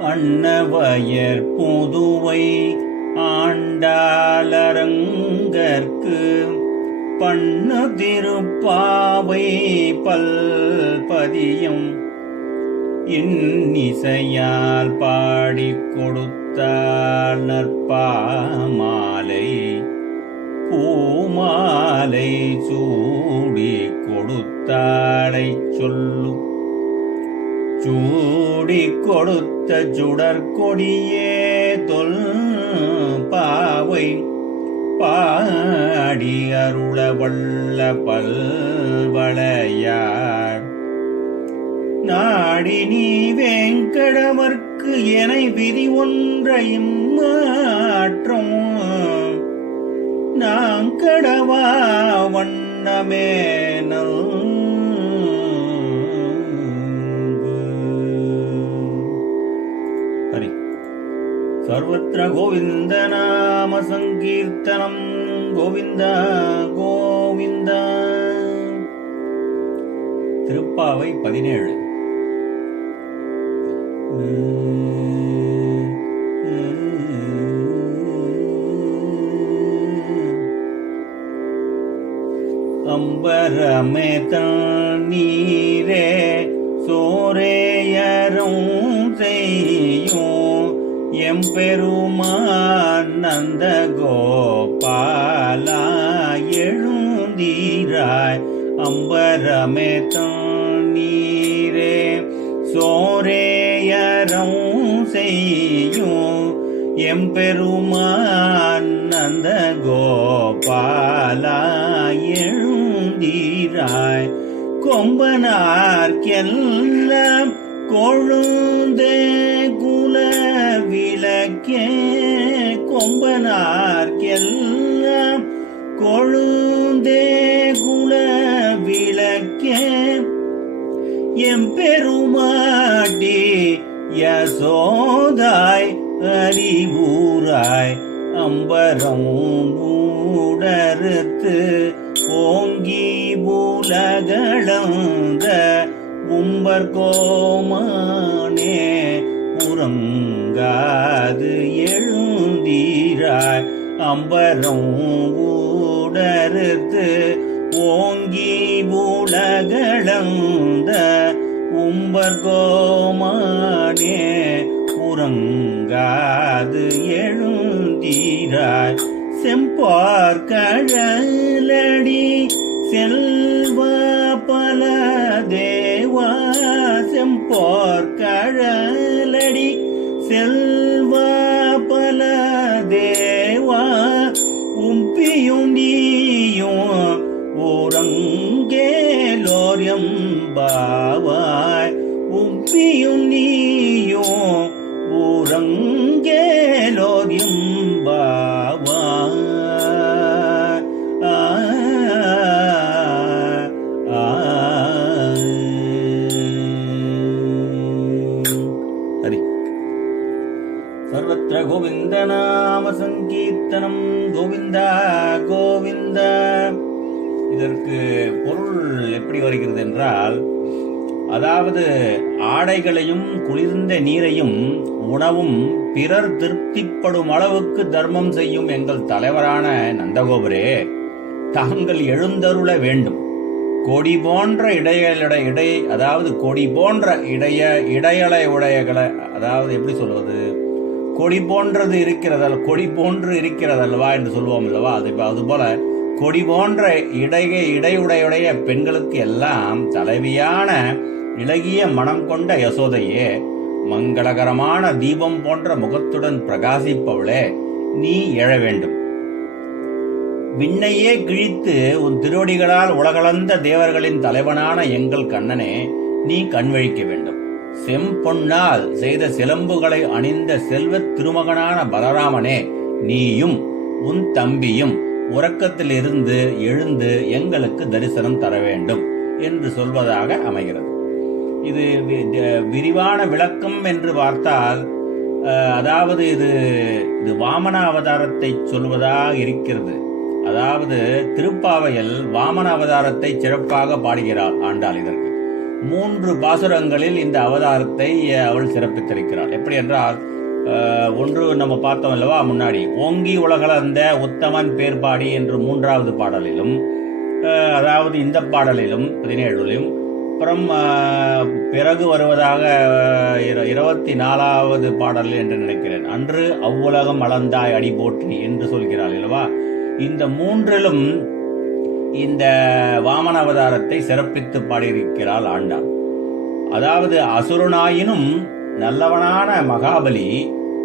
அன்னவயர் புதுவை ஆண்டாளரங்கற்கு பண்ணு திருப்பாவை பல்பதியம் இன்னிசையால் பாடிக் கொடுத்தாள் நற்பாமாலை பூமாலை சூடி கொடுத்தாளை சொல்லு. சூடி கொடுத்த சுடற்கொடியே தொல் பாவை பாடி அருள வல்ல பல்வளையார். நாடி நீ வேங்கடவர்க்கு என விதி ஒன்றையும் மாற்றும். நாங்கடவா வண்ணமே ஹரி சர்வத்திர கோவிந்த நாம சங்கீர்த்தனம் கோவிந்த கோவிந்த. திருப்பாவை பதினேழு. அம்பரமே தண்ணீரே சோரேயரும் செய்யும். எம்பெருமான் நந்த கோபாலா எழுந்தீராய். அம்பரமே தண்ணீரே சோரேயரம் செய்யும் எம்பெருமான் நந்த கோபாலா எழுந்தீராய். கொம்பனார்க்கெல்லாம் கொழுந்தே குல விளக்கே கொம்பனார்க்கெல்லாம். கொழுந்தே குல விளக்கே எம்பெருமாட்டி யசோதாய் அறிவூராய் அம்பரம் ஊடறுத்து ஓங்கி பூலகளந்த கும்பர் கோமானே உறங்காது எழுந்தீராய். அம்பரம் ஊடறுத்து ஓங்கி பூலகளந்த உம்பர் கோமானே உறங்காது எழுந்தீராய். செம்பார் கழலடி செல்வ பலதே வாசம் போர்க்கழலடி. செல்வா பல தேவா உம்பியும் நீயும் ஊரங்கேலோரியம் பாவா கோவிந்த நாம சங்கீர்த்தனம் கோவிந்தா கோவிந்த. இதற்கு பொருள் எப்படி வருகிறது என்றால் அதாவது ஆடைகளையும் குளிர்ந்த நீரையும் உணவும் பிறர் திருப்திப்படும் அளவுக்கு தர்மம் செய்யும் எங்கள் தலைவரான நந்தகோபரே தாங்கள் எழுந்தருள வேண்டும். கொடி போன்ற இடையலட இடை அதாவது கொடி போன்ற இடைய இடையலை உடையகளை அதாவது எப்படி சொல்வது? கொடி போன்றது இருக்கிறதல் கொடி போன்று இருக்கிறதல்வா என்று சொல்லுவோம் அல்லவா? அது இப்போ அதுபோல கொடி போன்ற இடைய இடையுடையுடைய பெண்களுக்கு எல்லாம் தலைவியான இளகிய மனம் கொண்ட யசோதையே மங்களகரமான தீபம் போன்ற முகத்துடன் பிரகாசிப்பவளே நீ எழ வேண்டும். விண்ணையே கிழித்து உன் திருவடிகளால் உலகளந்த தேவர்களின் தலைவனான எங்கள் கண்ணனே நீ கண்வழிக்க வேண்டும். செம்பொன்னால் செய்த சிலம்புகளை அணிந்த செல்வத் திருமகனான பலராமனே நீயும் உன் தம்பியும் உறக்கத்திலிருந்து எழுந்து எங்களுக்கு தரிசனம் தர வேண்டும் என்று சொல்வதாக அமைகிறது. இது வி- விரிவான விளக்கம் என்று பார்த்தால் அதாவது இது இது வாமன அவதாரத்தை சொல்வதாக இருக்கிறது. அதாவது திருப்பாவையில் வாமன அவதாரத்தை சிறப்பாக பாடுகிறார் ஆண்டாள் இதற்கு. மூன்று பாசுரங்களில் இந்த அவதாரத்தை அவள் சிறப்பித்திருக்கிறாள். எப்படி என்றால் ஒன்று நம்ம பார்த்தோம் அல்லவா முன்னாடி. ஓங்கி உலகளந்த உத்தமன் பேர்பாடி என்று மூன்றாவது பாடலிலும் அதாவது இந்த பாடலிலும் பதினேழுலையும் அப்புறம் பிறகு வருவதாக இருபத்தி நாலாவது பாடல் என்று நினைக்கிறேன். அன்று அவ்வுலகம் அளந்தாய் அடி போற்றி என்று சொல்கிறாள் அல்லவா? இந்த மூன்றிலும் இந்த வாமன அவதாரத்தை சிறப்பித்து பாடியிருக்கிறாள் ஆண்டாள். அதாவது அசுரனாயினும் நல்லவனான மகாபலி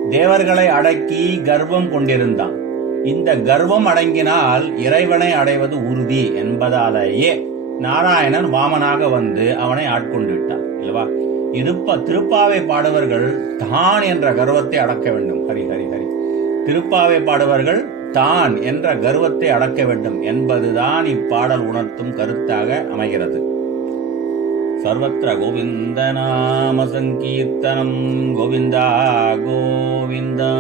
தேவர்களை அடக்கி கர்வம் கொண்டிருந்தான். இந்த கர்வம் அடங்கினால் இறைவனை அடைவது உறுதி என்பதாலேயே நாராயணன் வாமனாக வந்து அவனை ஆட்கொண்டு விட்டான் இல்லவா? இருப்ப திருப்பாவை பாடுவர்கள் தான் என்ற கர்வத்தை அடக்க வேண்டும். ஹரி ஹரி ஹரி. திருப்பாவை பாடுவர்கள் தான் என்ற கர்வத்தை அடக்க வேண்டும் என்பதுதான் இப்பாடல் உணர்த்தும் கருத்தாக அமைகிறது. சர்வத்திர கோவிந்த நாம சங்கீர்த்தனம் கோவிந்தா கோவிந்தா.